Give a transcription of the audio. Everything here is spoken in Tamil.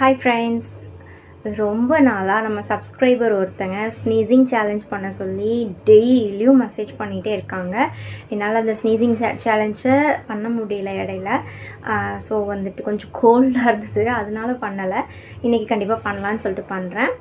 Hi friends, ரொம்ப நாளாக நம்ம சப்ஸ்கிரைபர் ஒருத்தங்க ஸ்னீசிங் சேலஞ்ச் பண்ண சொல்லி டெய்லியும் மெசேஜ் பண்ணிகிட்டே இருக்காங்க. என்னால் அந்த ஸ்னீசிங் சேலஞ்சை பண்ண முடியல இடையில. ஸோ வந்துட்டு கொஞ்சம் கோல்டாக இருந்தது, அதனால பண்ணலை. இன்றைக்கி கண்டிப்பாக பண்ணலான்னு சொல்லிட்டு பண்ணுறேன்.